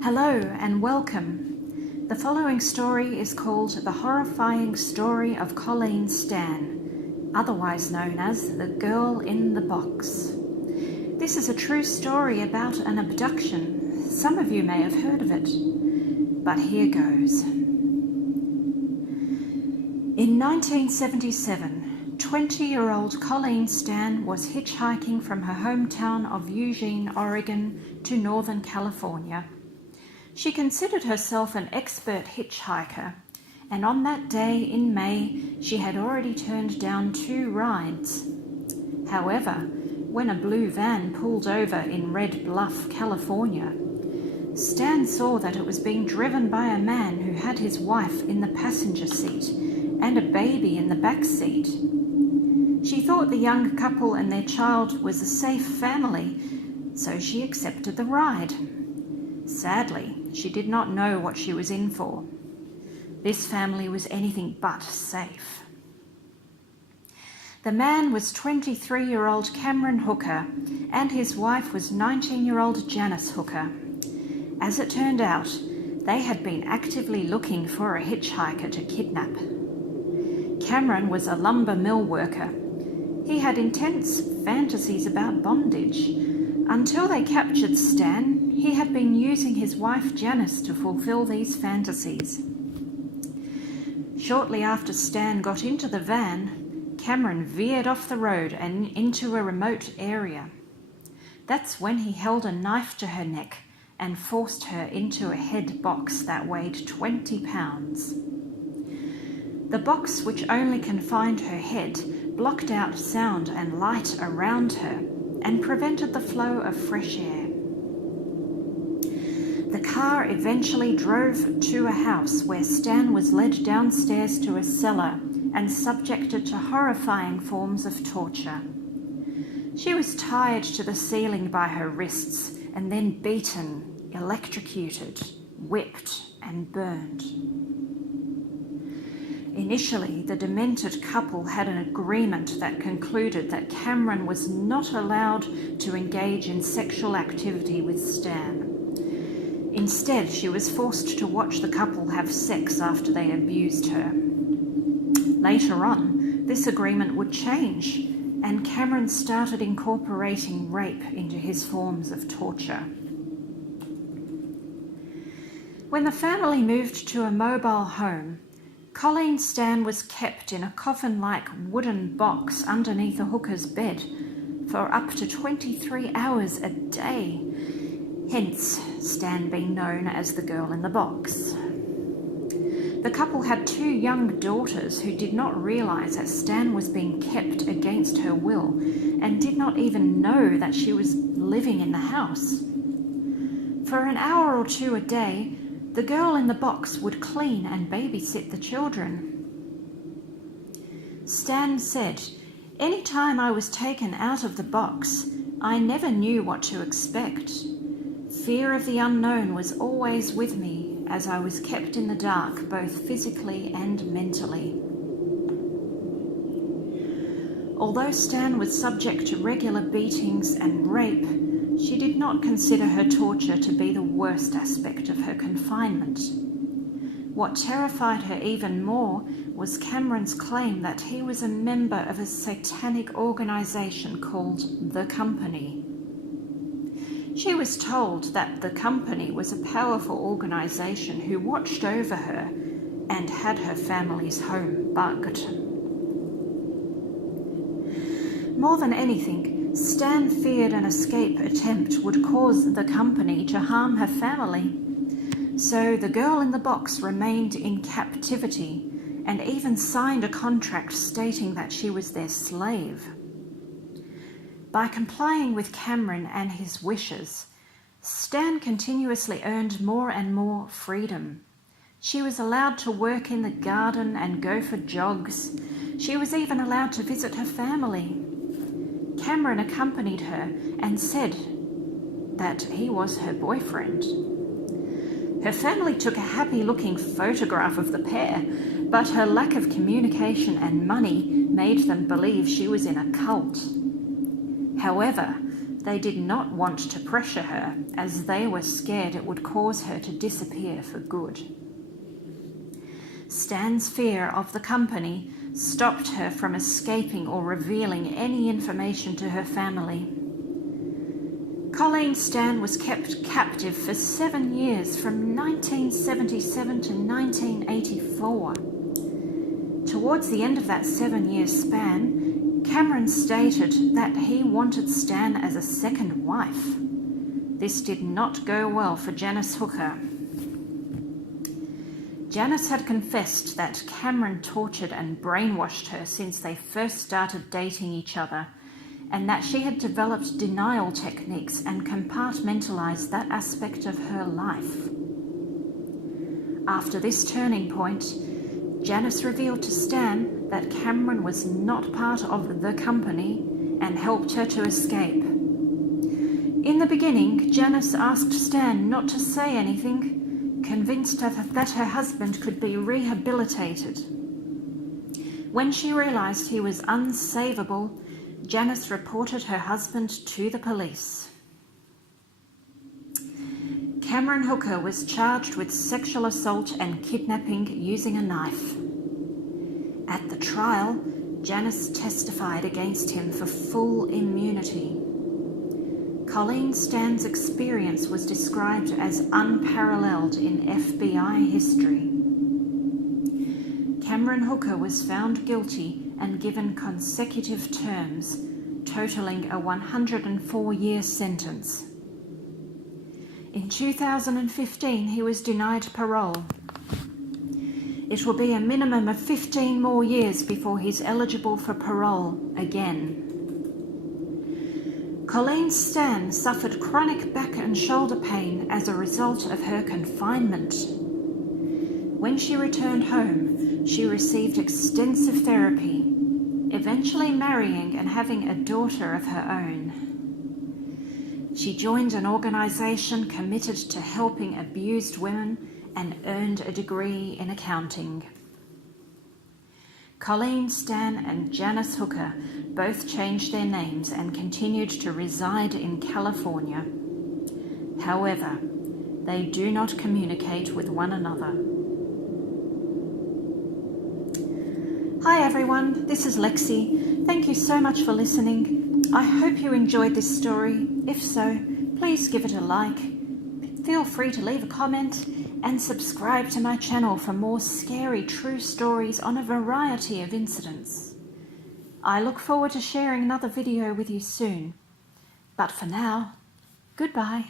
Hello and welcome. The following story is called The Horrifying Story of Colleen Stan, otherwise known as The Girl in the Box. This is a true story about an abduction. Some of you may have heard of it, but here goes. In 1977, 20-year-old Colleen Stan was hitchhiking from her hometown of Eugene, Oregon to Northern California. She considered herself an expert hitchhiker, and on that day in May, she had already turned down 2 rides. However, when a blue van pulled over in Red Bluff, California, Stan saw that it was being driven by a man who had his wife in the passenger seat and a baby in the back seat. She thought the young couple and their child was a safe family, so she accepted the ride. Sadly, she did not know what she was in for. This family was anything but safe. The man was 23-year-old Cameron Hooker, and his wife was 19-year-old Janice Hooker. As it turned out, they had been actively looking for a hitchhiker to kidnap. Cameron was a lumber mill worker. He had intense fantasies about bondage. Until they captured Stan, he had been using his wife Janice to fulfill these fantasies. Shortly after Stan got into the van, Cameron veered off the road and into a remote area. That's when he held a knife to her neck and forced her into a head box that weighed 20 pounds. The box, which only confined her head, blocked out sound and light around her and prevented the flow of fresh air. The car eventually drove to a house where Stan was led downstairs to a cellar and subjected to horrifying forms of torture. She was tied to the ceiling by her wrists and then beaten, electrocuted, whipped, and burned. Initially, the demented couple had an agreement that concluded that Cameron was not allowed to engage in sexual activity with Stan. Instead, she was forced to watch the couple have sex after they abused her. Later on, this agreement would change, and Cameron started incorporating rape into his forms of torture. When the family moved to a mobile home, Colleen Stan was kept in a coffin-like wooden box underneath a hooker's bed for up to 23 hours a day, hence Stan being known as the girl in the box. The couple had 2 young daughters who did not realise that Stan was being kept against her will and did not even know that she was living in the house. For an hour or 2 a day, the girl in the box would clean and babysit the children. Stan said, "Any time I was taken out of the box, I never knew what to expect. Fear of the unknown was always with me as I was kept in the dark, both physically and mentally." Although Stan was subject to regular beatings and rape, she did not consider her torture to be the worst aspect of her confinement. What terrified her even more was Cameron's claim that he was a member of a satanic organisation called The Company. She was told that The Company was a powerful organisation who watched over her and had her family's home bugged. More than anything, Stan feared an escape attempt would cause The Company to harm her family. So the girl in the box remained in captivity and even signed a contract stating that she was their slave. By complying with Cameron and his wishes, Stan continuously earned more and more freedom. She was allowed to work in the garden and go for jogs. She was even allowed to visit her family. Cameron accompanied her and said that he was her boyfriend. Her family took a happy-looking photograph of the pair, but her lack of communication and money made them believe she was in a cult. However, They did not want to pressure her, as they were scared it would cause her to disappear for good. Stan's fear of the company stopped her from escaping or revealing any information to her family. Colleen Stan was kept captive for 7 years, from 1977 to 1984. Towards the end of that 7-year span, Cameron stated that he wanted Stan as a second wife. This did not go well for Janice Hooker. Janice had confessed that Cameron tortured and brainwashed her since they first started dating each other, and that she had developed denial techniques and compartmentalized that aspect of her life. After this turning point, Janice revealed to Stan that Cameron was not part of the company and helped her to escape. In the beginning, Janice asked Stan not to say anything, convinced that her husband could be rehabilitated. When she realized he was unsavable, Janice reported her husband to the police. Cameron Hooker was charged with sexual assault and kidnapping using a knife. At the trial, Janice testified against him for full immunity. Colleen Stan's experience was described as unparalleled in FBI history. Cameron Hooker was found guilty and given consecutive terms, totaling a 104-year sentence. In 2015, he was denied parole. It will be a minimum of 15 more years before he's eligible for parole again. Colleen Stan suffered chronic back and shoulder pain as a result of her confinement. When she returned home, she received extensive therapy, eventually marrying and having a daughter of her own. She joined an organisation committed to helping abused women and earned a degree in accounting. Colleen Stan and Janice Hooker both changed their names and continued to reside in California. However, they do not communicate with one another. Hi everyone, this is Lexi. Thank you so much for listening. I hope you enjoyed this story. If so, please give it a like. Feel free to leave a comment and subscribe to my channel for more scary true stories on a variety of incidents. I look forward to sharing another video with you soon. But for now, goodbye.